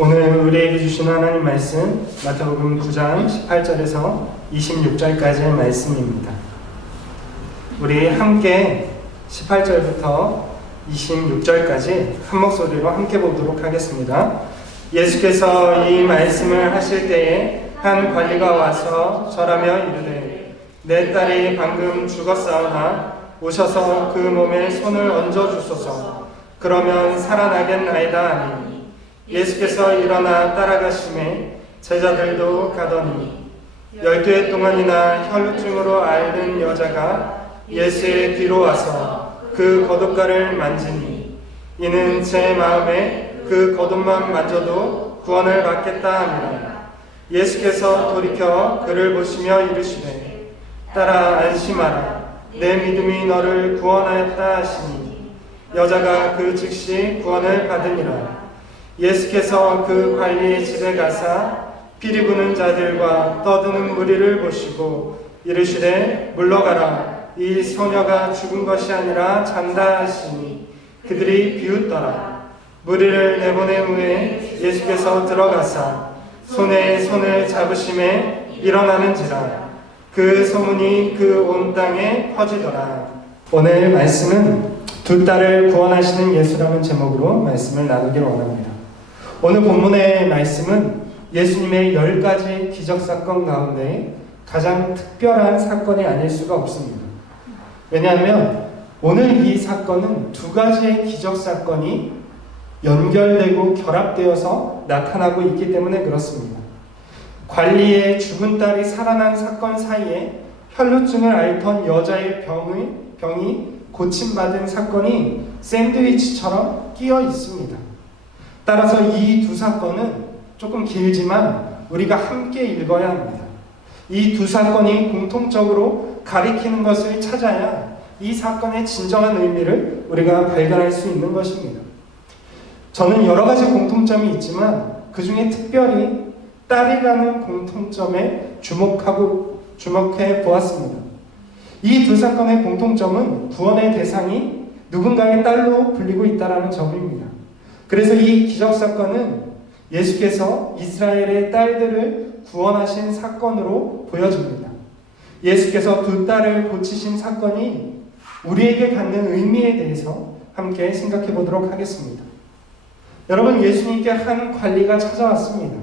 오늘 우리에게 주신 하나님 말씀 마태복음 9장 18절에서 26절까지의 말씀입니다. 우리 함께 18절부터 26절까지 한 목소리로 함께 보도록 하겠습니다. 예수께서 이 말씀을 하실 때에 한 관리가 와서 절하며 이르되 내 딸이 방금 죽었사오나 오셔서 그 몸에 손을 얹어 주소서 그러면 살아나겠나이다 하니 예수께서 일어나 따라가심에 제자들도 가더니 열두 해 동안이나 혈루증으로 앓는 여자가 예수의 뒤로 와서 그 겉옷가를 만지니 이는 제 마음에 그 겉옷만 만져도 구원을 받겠다 하니라. 예수께서 돌이켜 그를 보시며 이르시되 따라 안심하라. 내 믿음이 너를 구원하였다 하시니 여자가 그 즉시 구원을 받으니라 예수께서 그 관리의 집에 가사 피리 부는 자들과 떠드는 무리를 보시고 이르시되 물러가라 이 소녀가 죽은 것이 아니라 잔다 하시니 그들이 비웃더라. 무리를 내보낸 후에 예수께서 들어가사 손에 손을 잡으심에 일어나는지라. 그 소문이 그 온 땅에 퍼지더라. 오늘 말씀은 두 딸을 구원하시는 예수라는 제목으로 말씀을 나누기를 원합니다. 오늘 본문의 말씀은 예수님의 열 가지 기적 사건 가운데 가장 특별한 사건이 아닐 수가 없습니다. 왜냐하면 오늘 이 사건은 두 가지의 기적 사건이 연결되고 결합되어서 나타나고 있기 때문에 그렇습니다. 관리의 죽은 딸이 살아난 사건 사이에 혈루증을 앓던 여자의 병의, 병이 고침받은 사건이 샌드위치처럼 끼어 있습니다. 따라서 이 두 사건은 조금 길지만 우리가 함께 읽어야 합니다. 이 두 사건이 공통적으로 가리키는 것을 찾아야 이 사건의 진정한 의미를 우리가 발견할 수 있는 것입니다. 저는 여러 가지 공통점이 있지만 그 중에 특별히 딸이라는 공통점에 주목하고 주목해 보았습니다. 이 두 사건의 공통점은 구원의 대상이 누군가의 딸로 불리고 있다라는 점입니다. 그래서 이 기적 사건은 예수께서 이스라엘의 딸들을 구원하신 사건으로 보여집니다. 예수께서 두 딸을 고치신 사건이 우리에게 갖는 의미에 대해서 함께 생각해 보도록 하겠습니다. 여러분, 예수님께 한 관리가 찾아왔습니다.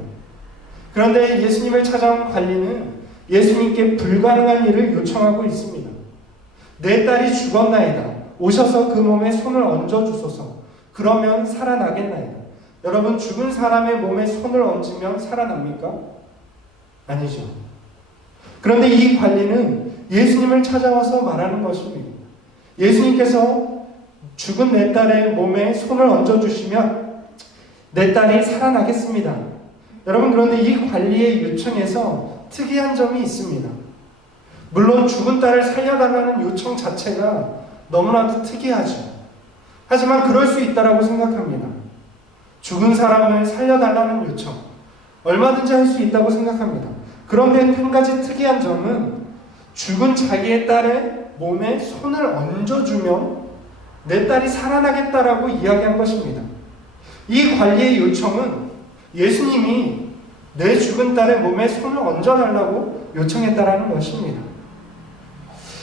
그런데 예수님을 찾아온 관리는 예수님께 불가능한 일을 요청하고 있습니다. 내 딸이 죽었나이다. 오셔서 그 몸에 손을 얹어 주소서. 그러면 살아나겠나요? 여러분 죽은 사람의 몸에 손을 얹으면 살아납니까? 아니죠. 그런데 이 관리는 예수님을 찾아와서 말하는 것입니다. 예수님께서 죽은 내 딸의 몸에 손을 얹어 주시면 내 딸이 살아나겠습니다. 여러분 그런데 이 관리의 요청에서 특이한 점이 있습니다. 물론 죽은 딸을 살려달라는 요청 자체가 너무나도 특이하죠. 하지만 그럴 수 있다라고 생각합니다. 죽은 사람을 살려달라는 요청. 얼마든지 할 수 있다고 생각합니다. 그런데 한 가지 특이한 점은 죽은 자기의 딸의 몸에 손을 얹어주면 내 딸이 살아나겠다라고 이야기한 것입니다. 이 관리의 요청은 예수님이 내 죽은 딸의 몸에 손을 얹어달라고 요청했다라는 것입니다.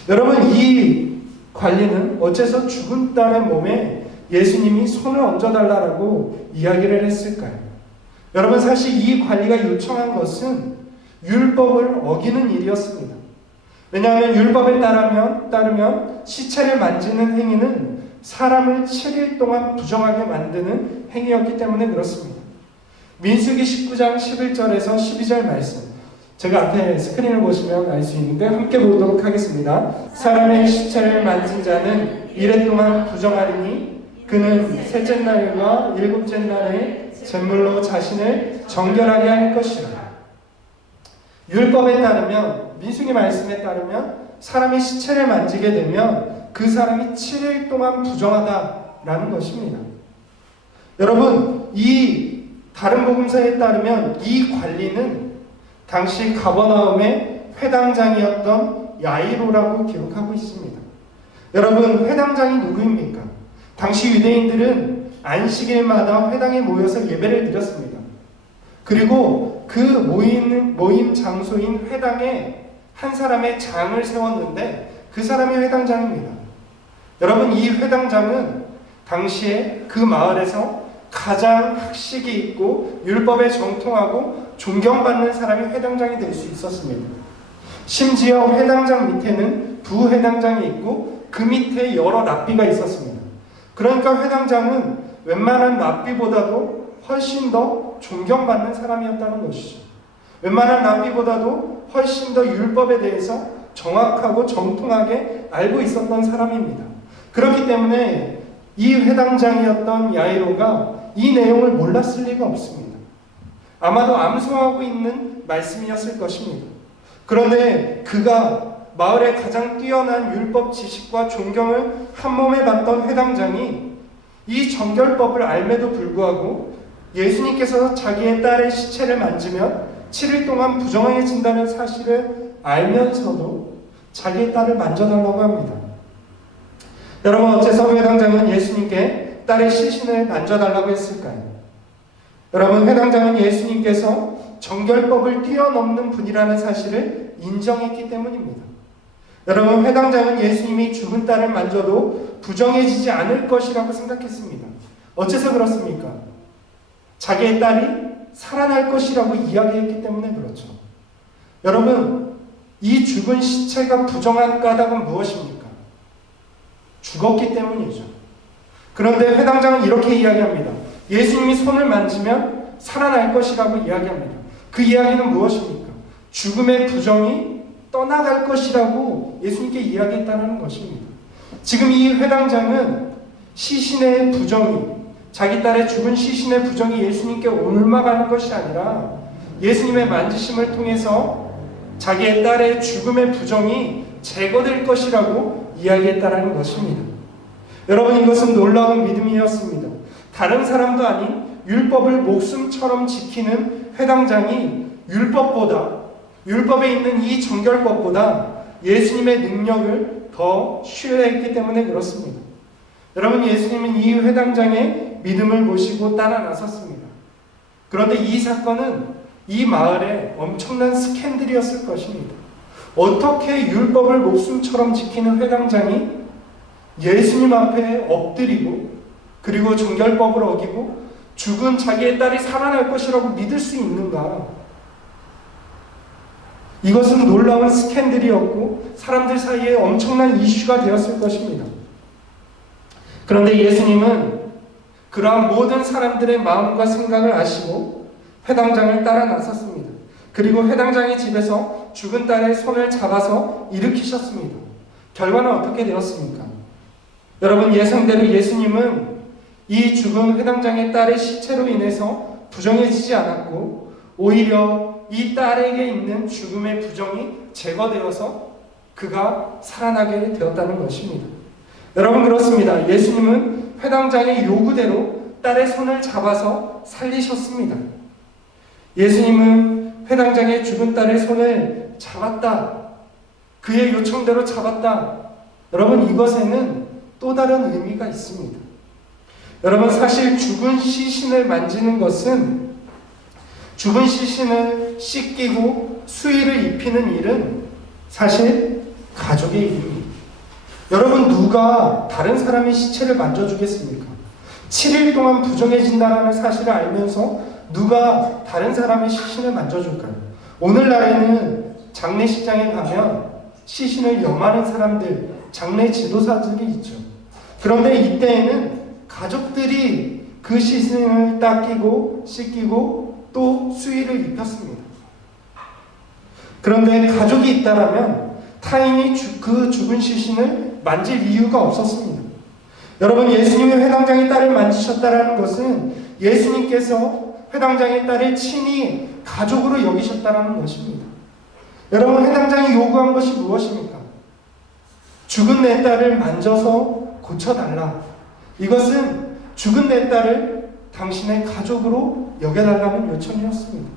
여러분, 이 관리는 어째서 죽은 딸의 몸에 예수님이 손을 얹어달라고 이야기를 했을까요? 여러분 사실 이 관리가 요청한 것은 율법을 어기는 일이었습니다. 왜냐하면 율법에 따르면, 따르면 시체를 만지는 행위는 사람을 7일 동안 부정하게 만드는 행위였기 때문에 그렇습니다. 민수기 19장 11절에서 12절 말씀. 제가 앞에 스크린을 보시면 알 수 있는데 함께 보도록 하겠습니다. 사람의 시체를 만진 자는 이래 동안 부정하리니 그는 셋째 날과 일곱째 날에 제물로 자신을 정결하게 할 것이라. 율법에 따르면 민수기 말씀에 따르면 사람이 시체를 만지게 되면 그 사람이 7일 동안 부정하다라는 것입니다. 여러분 이 다른 복음서에 따르면 이 관리는 당시 가버나움의 회당장이었던 야이로라고 기록하고 있습니다. 여러분 회당장이 누구입니까? 당시 유대인들은 안식일마다 회당에 모여서 예배를 드렸습니다. 그리고 그 모임, 모임 장소인 회당에 한 사람의 장을 세웠는데 그 사람이 회당장입니다. 여러분, 이 회당장은 당시에 그 마을에서 가장 학식이 있고 율법에 정통하고 존경받는 사람이 회당장이 될 수 있었습니다. 심지어 회당장 밑에는 부회당장이 있고 그 밑에 여러 납비가 있었습니다. 그러니까 회당장은 웬만한 납비보다도 훨씬 더 존경받는 사람이었다는 것이죠. 웬만한 납비보다도 훨씬 더 율법에 대해서 정확하고 정통하게 알고 있었던 사람입니다. 그렇기 때문에 이 회당장이었던 야이로가 이 내용을 몰랐을 리가 없습니다. 아마도 암송하고 있는 말씀이었을 것입니다. 그런데 그가 마을의 가장 뛰어난 율법 지식과 존경을 한 몸에 받던 회당장이 이 정결법을 알매도 불구하고 예수님께서 자기의 딸의 시체를 만지면 7일 동안 부정해진다는 사실을 알면서도 자기의 딸을 만져달라고 합니다. 여러분 어째서 회당장은 예수님께 딸의 시신을 만져달라고 했을까요? 여러분 회당장은 예수님께서 정결법을 뛰어넘는 분이라는 사실을 인정했기 때문입니다. 여러분 회당장은 예수님이 죽은 딸을 만져도 부정해지지 않을 것이라고 생각했습니다. 어째서 그렇습니까? 자기의 딸이 살아날 것이라고 이야기했기 때문에 그렇죠. 여러분 이 죽은 시체가 부정한 까닭은 무엇입니까? 죽었기 때문이죠. 그런데 회당장은 이렇게 이야기합니다. 예수님이 손을 만지면 살아날 것이라고 이야기합니다. 그 이야기는 무엇입니까? 죽음의 부정이 떠나갈 것이라고 예수님께 이야기했다는 것입니다. 지금 이 회당장은 시신의 부정이 자기 딸의 죽은 시신의 부정이 예수님께 옮아가는 것이 아니라 예수님의 만지심을 통해서 자기의 딸의 죽음의 부정이 제거될 것이라고 이야기했다는 것입니다. 여러분 이것은 놀라운 믿음이었습니다. 다른 사람도 아닌 율법을 목숨처럼 지키는 회당장이 율법보다 율법에 있는 이 정결법보다 예수님의 능력을 더 신뢰했기 때문에 그렇습니다. 여러분 예수님은 이 회당장의 믿음을 모시고 따라 나섰습니다. 그런데 이 사건은 이 마을에 엄청난 스캔들이었을 것입니다. 어떻게 율법을 목숨처럼 지키는 회당장이 예수님 앞에 엎드리고 그리고 정결법을 어기고 죽은 자기의 딸이 살아날 것이라고 믿을 수 있는가? 이것은 놀라운 스캔들이었고 사람들 사이에 엄청난 이슈가 되었을 것입니다. 그런데 예수님은 그러한 모든 사람들의 마음과 생각을 아시고 회당장을 따라 나섰습니다. 그리고 회당장의 집에서 죽은 딸의 손을 잡아서 일으키셨습니다. 결과는 어떻게 되었습니까? 여러분 예상대로 예수님은 이 죽은 회당장의 딸의 시체로 인해서 부정해지지 않았고 오히려 이 딸에게 있는 죽음의 부정이 제거되어서 그가 살아나게 되었다는 것입니다. 여러분 그렇습니다. 예수님은 회당장의 요구대로 딸의 손을 잡아서 살리셨습니다. 예수님은 회당장의 죽은 딸의 손을 잡았다. 그의 요청대로 잡았다. 여러분 이것에는 또 다른 의미가 있습니다. 여러분 사실 죽은 시신을 만지는 것은 죽은 시신을 씻기고 수의를 입히는 일은 사실 가족의 일입니다. 여러분 누가 다른 사람의 시체를 만져주겠습니까? 7일 동안 부정해진다는 사실을 알면서 누가 다른 사람의 시신을 만져줄까요? 오늘날에는 장례식장에 가면 시신을 염하는 사람들, 장례 지도사들이 있죠. 그런데 이때에는 가족들이 그 시신을 닦이고 씻기고 또 수의를 입혔습니다. 그런데 가족이 있다라면 타인이 주, 그 죽은 시신을 만질 이유가 없었습니다. 여러분 예수님이 회당장의 딸을 만지셨다라는 것은 예수님께서 회당장의 딸을 친히 가족으로 여기셨다라는 것입니다. 여러분 회당장이 요구한 것이 무엇입니까? 죽은 내 딸을 만져서 고쳐달라. 이것은 죽은 내 딸을 당신의 가족으로 여겨달라는 요청이었습니다.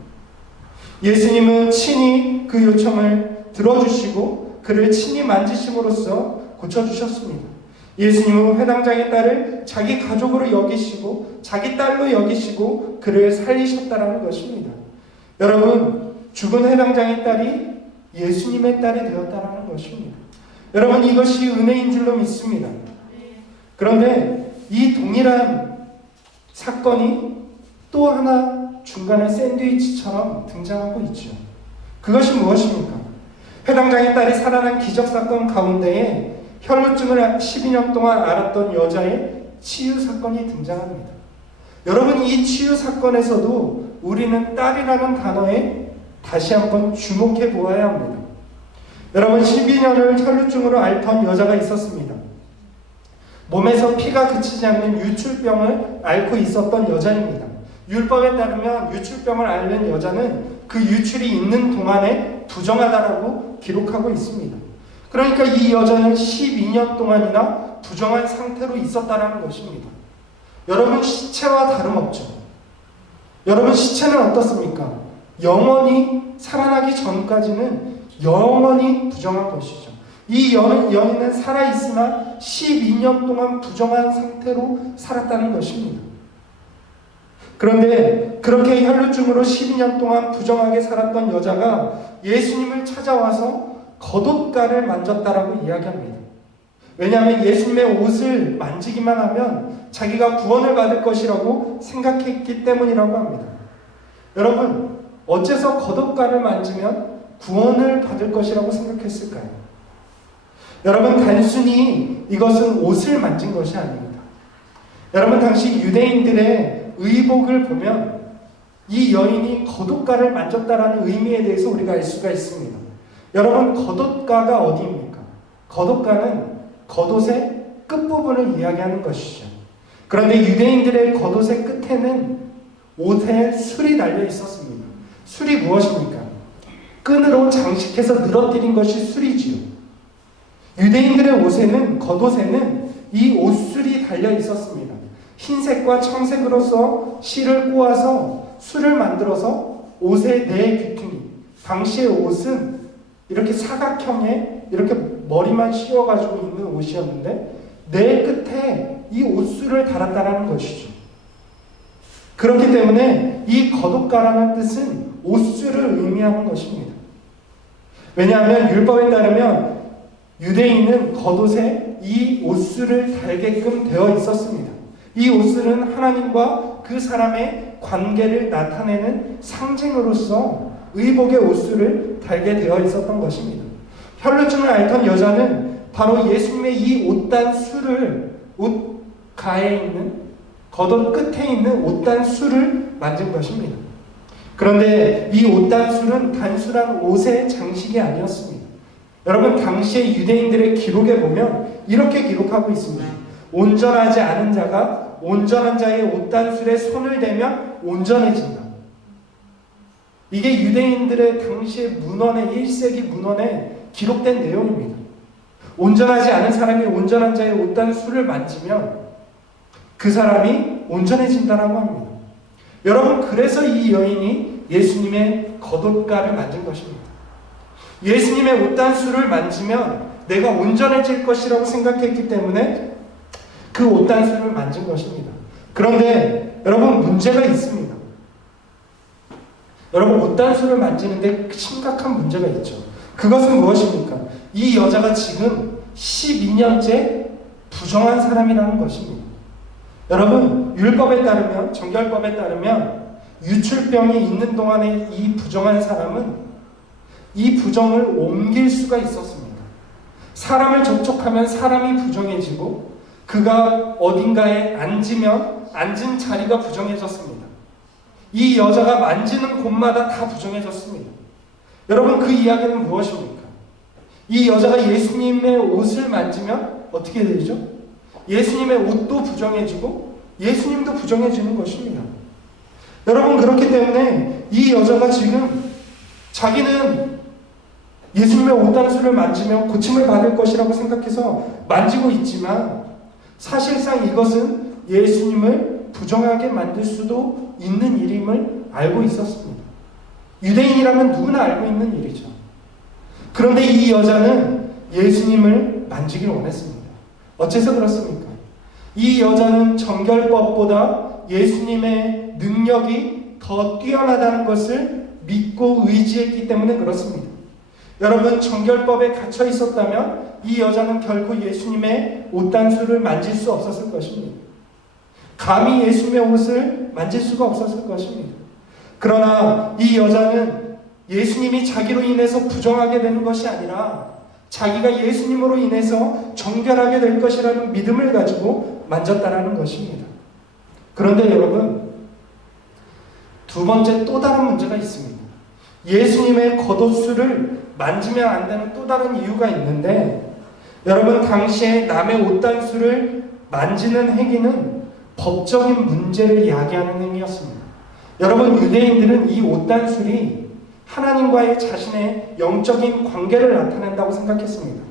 예수님은 친히 그 요청을 들어주시고 그를 친히 만지심으로써 고쳐주셨습니다. 예수님은 회당장의 딸을 자기 가족으로 여기시고 자기 딸로 여기시고 그를 살리셨다라는 것입니다. 여러분, 죽은 회당장의 딸이 예수님의 딸이 되었다는 것입니다. 여러분, 이것이 은혜인 줄로 믿습니다. 그런데 이 동일한 사건이 또 하나 중간에 샌드위치처럼 등장하고 있죠. 그것이 무엇입니까? 회당장의 딸이 살아난 기적 사건 가운데에 혈루증을 12년 동안 앓았던 여자의 치유 사건이 등장합니다. 여러분 이 치유 사건에서도 우리는 딸이라는 단어에 다시 한번 주목해 보아야 합니다. 여러분 12년을 혈루증으로 앓던 여자가 있었습니다. 몸에서 피가 그치지 않는 유출병을 앓고 있었던 여자입니다. 율법에 따르면 유출병을 앓는 여자는 그 유출이 있는 동안에 부정하다라고 기록하고 있습니다. 그러니까 이 여자는 12년 동안이나 부정한 상태로 있었다라는 것입니다. 여러분 시체와 다름없죠. 여러분 시체는 어떻습니까? 영원히 살아나기 전까지는 영원히 부정한 것이죠. 이 여- 여인은 살아있으나 12년 동안 부정한 상태로 살았다는 것입니다. 그런데 그렇게 혈루증으로 12년 동안 부정하게 살았던 여자가 예수님을 찾아와서 겉옷가를 만졌다라고 이야기합니다. 왜냐하면 예수님의 옷을 만지기만 하면 자기가 구원을 받을 것이라고 생각했기 때문이라고 합니다. 여러분, 어째서 겉옷가를 만지면 구원을 받을 것이라고 생각했을까요? 여러분, 단순히 이것은 옷을 만진 것이 아닙니다. 여러분, 당시 유대인들의 의복을 보면 이 여인이 겉옷가를 만졌다라는 의미에 대해서 우리가 알 수가 있습니다. 여러분, 겉옷가가 어디입니까? 겉옷가는 겉옷의 끝부분을 이야기하는 것이죠. 그런데 유대인들의 겉옷의 끝에는 옷에 술이 달려 있었습니다. 술이 무엇입니까? 끈으로 장식해서 늘어뜨린 것이 술이지요. 유대인들의 옷에는 겉옷에는 이 옷술이 달려 있었습니다. 흰색과 청색으로서 실을 꼬아서 술을 만들어서 옷의 네 귀퉁이. 당시의 옷은 이렇게 사각형의 이렇게 머리만 씌워가지고 있는 옷이었는데 내 끝에 이 옷술을 달았다라는 것이죠. 그렇기 때문에 이 겉옷가라는 뜻은 옷술을 의미하는 것입니다. 왜냐하면 율법에 따르면 유대인은 겉옷에 이 옷술을 달게끔 되어 있었습니다. 이 옷술은 하나님과 그 사람의 관계를 나타내는 상징으로서 의복의 옷술을 달게 되어 있었던 것입니다. 혈루증을 앓던 여자는 바로 예수님의 이 옷단 술을 옷 가에 있는 겉옷 끝에 있는 옷단 술을 만진 것입니다. 그런데 이 옷단 술은 단순한 옷의 장식이 아니었습니다. 여러분 당시의 유대인들의 기록에 보면 이렇게 기록하고 있습니다. 온전하지 않은 자가 온전한 자의 옷단술에 손을 대면 온전해진다. 이게 유대인들의 당시의 문헌의 1세기 문헌에 기록된 내용입니다. 온전하지 않은 사람이 온전한 자의 옷단술을 만지면 그 사람이 온전해진다라고 합니다. 여러분 그래서 이 여인이 예수님의 겉옷가를 만진 것입니다. 예수님의 옷단수를 만지면 내가 온전해질 것이라고 생각했기 때문에 그 옷단수를 만진 것입니다. 그런데 여러분 문제가 있습니다. 여러분 옷단수를 만지는데 심각한 문제가 있죠. 그것은 무엇입니까? 이 여자가 지금 12년째 부정한 사람이라는 것입니다. 여러분 율법에 따르면 정결법에 따르면 유출병이 있는 동안에 이 부정한 사람은 이 부정을 옮길 수가 있었습니다. 사람을 접촉하면 사람이 부정해지고 그가 어딘가에 앉으면 앉은 자리가 부정해졌습니다. 이 여자가 만지는 곳마다 다 부정해졌습니다. 여러분 그 이야기는 무엇입니까? 이 여자가 예수님의 옷을 만지면 어떻게 되죠? 예수님의 옷도 부정해지고 예수님도 부정해지는 것입니다. 여러분 그렇기 때문에 이 여자가 지금 자기는 예수님의 옷단수를 만지면 고침을 받을 것이라고 생각해서 만지고 있지만 사실상 이것은 예수님을 부정하게 만들 수도 있는 일임을 알고 있었습니다. 유대인이라면 누구나 알고 있는 일이죠. 그런데 이 여자는 예수님을 만지기를 원했습니다. 어째서 그렇습니까? 이 여자는 정결법보다 예수님의 능력이 더 뛰어나다는 것을 믿고 의지했기 때문에 그렇습니다. 여러분 정결법에 갇혀 있었다면 이 여자는 결코 예수님의 옷단수를 만질 수 없었을 것입니다. 감히 예수님의 옷을 만질 수가 없었을 것입니다. 그러나 이 여자는 예수님이 자기로 인해서 부정하게 되는 것이 아니라 자기가 예수님으로 인해서 정결하게 될 것이라는 믿음을 가지고 만졌다라는 것입니다. 그런데 여러분, 두 번째 또 다른 문제가 있습니다. 예수님의 겉옷수를 만지면 안 되는 또 다른 이유가 있는데, 여러분, 당시에 남의 옷단수를 만지는 행위는 법적인 문제를 야기하는 행위였습니다. 여러분, 유대인들은 이 옷단술이 하나님과의 자신의 영적인 관계를 나타낸다고 생각했습니다.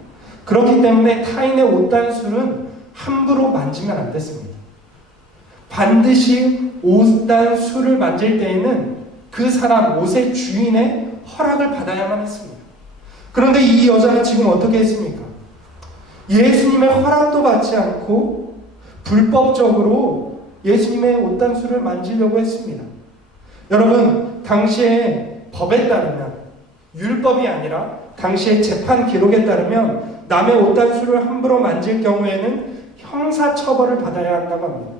그렇기 때문에 타인의 옷단술은 함부로 만지면 안 됐습니다. 반드시 옷단술을 만질 때에는 그 사람, 옷의 주인의 허락을 받아야만 했습니다. 그런데 이 여자는 지금 어떻게 했습니까? 예수님의 허락도 받지 않고 불법적으로 예수님의 옷단수를 만지려고 했습니다. 여러분, 당시에 법에 따르면 율법이 아니라 당시의 재판 기록에 따르면 남의 옷단수를 함부로 만질 경우에는 형사 처벌을 받아야 한다고 합니다.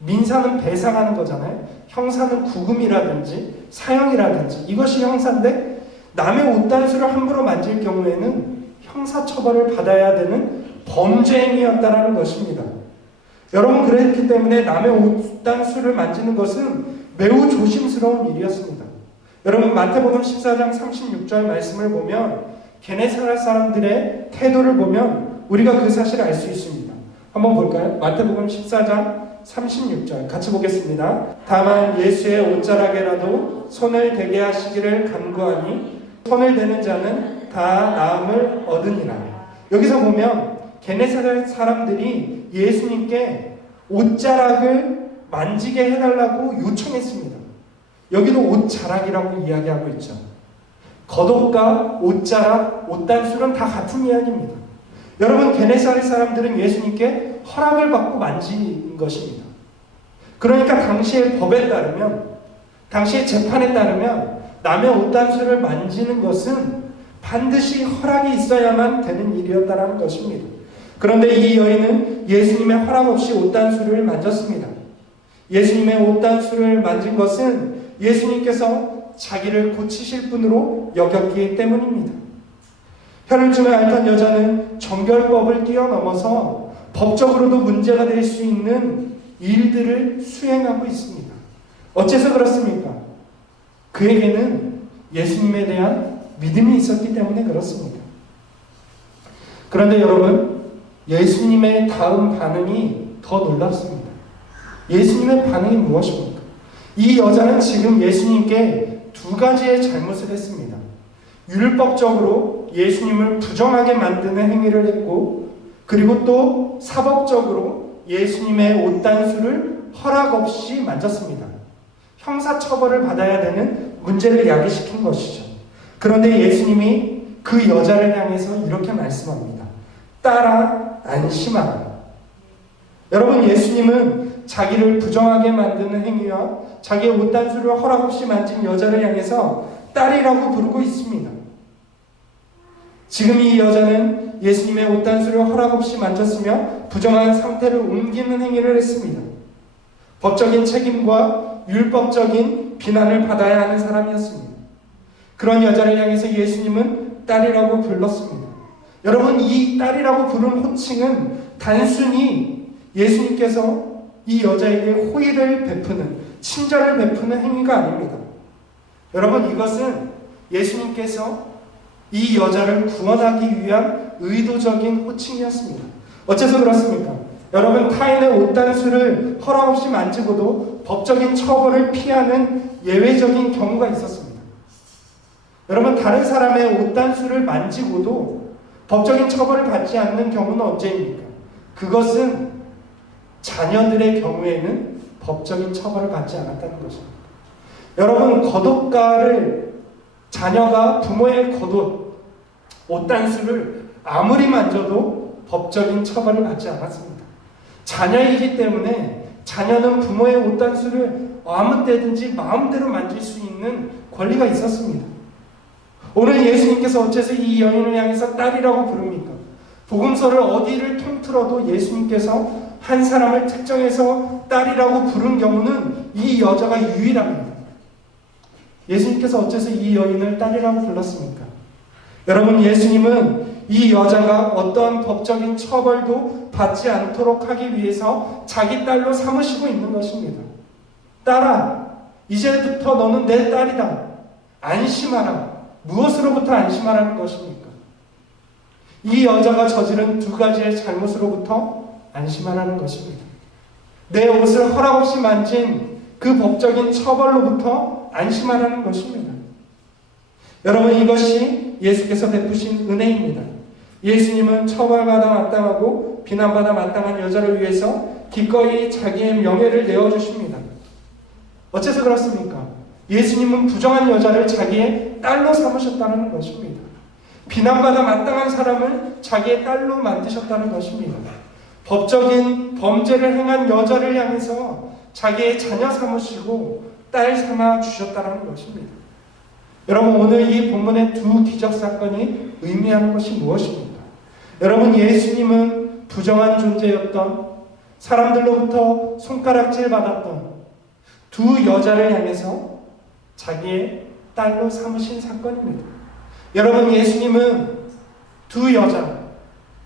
민사는 배상하는 거잖아요. 형사는 구금이라든지 사형이라든지 이것이 형사인데 남의 옷단수를 함부로 만질 경우에는 형사 처벌을 받아야 되는 범죄 행위였다라는 것입니다. 여러분 그랬기 때문에 남의 옷단수를 만지는 것은 매우 조심스러운 일이었습니다. 여러분 마태복음 14장 36절 말씀을 보면 게네사렛 사람들의 태도를 보면 우리가 그 사실을 알 수 있습니다. 한번 볼까요? 마태복음 14장 36절 같이 보겠습니다. 다만 예수의 옷자락에라도 손을 대게 하시기를 간구하니 손을 대는 자는 다 나음을 얻으니라. 여기서 보면 게네사렛 사람들이 예수님께 옷자락을 만지게 해달라고 요청했습니다. 여기도 옷자락이라고 이야기하고 있죠. 겉옷과 옷자락, 옷단술은 다 같은 이야기입니다. 여러분 게네사렛 사람들은 예수님께 허락을 받고 만진 것입니다. 그러니까 당시의 법에 따르면 당시의 재판에 따르면 남의 옷단술을 만지는 것은 반드시 허락이 있어야만 되는 일이었다는 것입니다. 그런데 이 여인은 예수님의 허락 없이 옷단술을 만졌습니다. 예수님의 옷단술을 만진 것은 예수님께서 자기를 고치실 분으로 여겼기 때문입니다. 혈을증을 앓던 여자는 정결법을 뛰어넘어서 법적으로도 문제가 될 수 있는 일들을 수행하고 있습니다. 어째서 그렇습니까? 그에게는 예수님에 대한 믿음이 있었기 때문에 그렇습니다. 그런데 여러분, 예수님의 다음 반응이 더 놀랍습니다. 예수님의 반응이 무엇입니까? 이 여자는 지금 예수님께 두 가지의 잘못을 했습니다. 율법적으로 예수님을 부정하게 만드는 행위를 했고, 그리고 또 사법적으로 예수님의 옷단수를 허락 없이 만졌습니다. 형사 처벌을 받아야 되는 문제를 야기시킨 것이죠. 그런데 예수님이 그 여자를 향해서 이렇게 말씀합니다. 따라 안심하라. 여러분, 예수님은 자기를 부정하게 만드는 행위와 자기의 옷단수를 허락 없이 만진 여자를 향해서 딸이라고 부르고 있습니다. 지금 이 여자는 예수님의 옷단수를 허락 없이 만졌으며 부정한 상태를 옮기는 행위를 했습니다. 법적인 책임과 율법적인 비난을 받아야 하는 사람이었습니다. 그런 여자를 향해서 예수님은 딸이라고 불렀습니다. 여러분, 이 딸이라고 부른 호칭은 단순히 예수님께서 이 여자에게 호의를 베푸는, 친절을 베푸는 행위가 아닙니다. 여러분, 이것은 예수님께서 이 여자를 구원하기 위한 의도적인 호칭이었습니다. 어째서 그렇습니까? 여러분, 타인의 옷단수를 허락 없이 만지고도 법적인 처벌을 피하는 예외적인 경우가 있었습니다. 여러분, 다른 사람의 옷단수를 만지고도 법적인 처벌을 받지 않는 경우는 언제입니까? 그것은 자녀들의 경우에는 법적인 처벌을 받지 않았다는 것입니다. 여러분, 거독가를 자녀가 부모의 겉옷, 옷단수를 아무리 만져도 법적인 처벌을 받지 않았습니다. 자녀이기 때문에 자녀는 부모의 옷단수를 아무 때든지 마음대로 만질 수 있는 권리가 있었습니다. 오늘 예수님께서 어째서 이 여인을 향해서 딸이라고 부릅니까? 복음서를 어디를 통틀어도 예수님께서 한 사람을 특정해서 딸이라고 부른 경우는 이 여자가 유일합니다. 예수님께서 어째서 이 여인을 딸이라고 불렀습니까? 여러분, 예수님은 이 여자가 어떠한 법적인 처벌도 받지 않도록 하기 위해서 자기 딸로 삼으시고 있는 것입니다. 딸아, 이제부터 너는 내 딸이다. 안심하라. 무엇으로부터 안심하라는 것입니까? 이 여자가 저지른 두 가지의 잘못으로부터 안심하라는 것입니다. 내 옷을 허락 없이 만진 그 법적인 처벌로부터 안심하라는 것입니다. 여러분 이것이 예수께서 베푸신 은혜입니다. 예수님은 처벌받아 마땅하고 비난받아 마땅한 여자를 위해서 기꺼이 자기의 명예를 내어주십니다. 어째서 그렇습니까? 예수님은 부정한 여자를 자기의 딸로 삼으셨다는 것입니다. 비난받아 마땅한 사람을 자기의 딸로 만드셨다는 것입니다. 법적인 범죄를 행한 여자를 향해서 자기의 자녀 삼으시고 딸 삼아 주셨다는 것입니다. 여러분 오늘 이 본문의 두 기적 사건이 의미하는 것이 무엇입니까? 여러분 예수님은 부정한 존재였던 사람들로부터 손가락질 받았던 두 여자를 향해서 자기의 딸로 삼으신 사건입니다. 여러분 예수님은 두 여자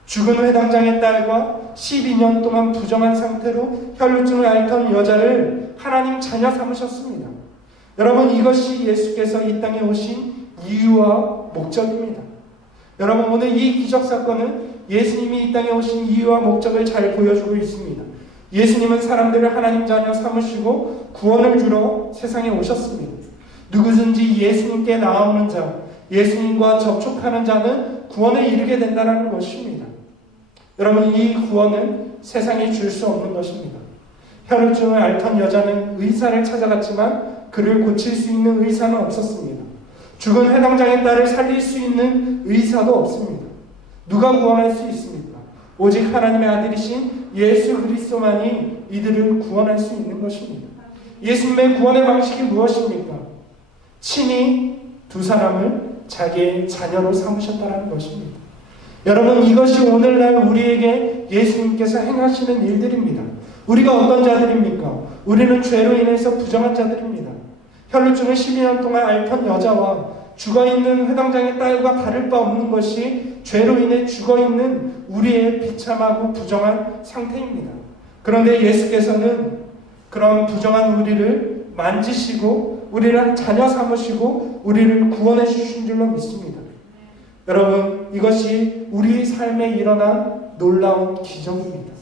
죽은 회당장의 딸과 12년 동안 부정한 상태로 혈루증을 앓던 여자를 하나님 자녀 삼으셨습니다. 여러분 이것이 예수께서 이 땅에 오신 이유와 목적입니다. 여러분 오늘 이 기적 사건은 예수님이 이 땅에 오신 이유와 목적을 잘 보여주고 있습니다. 예수님은 사람들을 하나님 자녀 삼으시고 구원을 주러 세상에 오셨습니다. 누구든지 예수님께 나오는 자, 예수님과 접촉하는 자는 구원에 이르게 된다는 것입니다. 여러분 이 구원은 세상에 줄수 없는 것입니다. 혈루증을 앓던 여자는 의사를 찾아갔지만 그를 고칠 수 있는 의사는 없었습니다. 죽은 회당장의 딸을 살릴 수 있는 의사도 없습니다. 누가 구원할 수 있습니까? 오직 하나님의 아들이신 예수 그리스도만이 이들을 구원할 수 있는 것입니다. 예수님의 구원의 방식이 무엇입니까? 친히 두 사람을 자기의 자녀로 삼으셨다는 것입니다. 여러분 이것이 오늘날 우리에게 예수님께서 행하시는 일들입니다. 우리가 어떤 자들입니까? 우리는 죄로 인해서 부정한 자들입니다. 혈루증을 12년 동안 앓던 여자와 죽어 있는 회당장의 딸과 다를 바 없는 것이 죄로 인해 죽어 있는 우리의 비참하고 부정한 상태입니다. 그런데 예수께서는 그런 부정한 우리를 만지시고 우리를 자녀 삼으시고 우리를 구원해 주신 줄로 믿습니다. 여러분 이것이 우리 삶에 일어난 놀라운 기적입니다.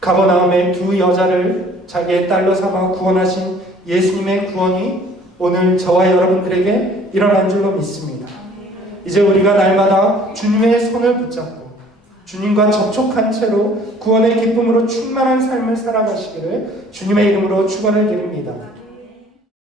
가버나움의 두 여자를 자기의 딸로 삼아 구원하신 예수님의 구원이 오늘 저와 여러분들에게 일어난 줄로 믿습니다. 이제 우리가 날마다 주님의 손을 붙잡고 주님과 접촉한 채로 구원의 기쁨으로 충만한 삶을 살아가시기를 주님의 이름으로 축원을 드립니다.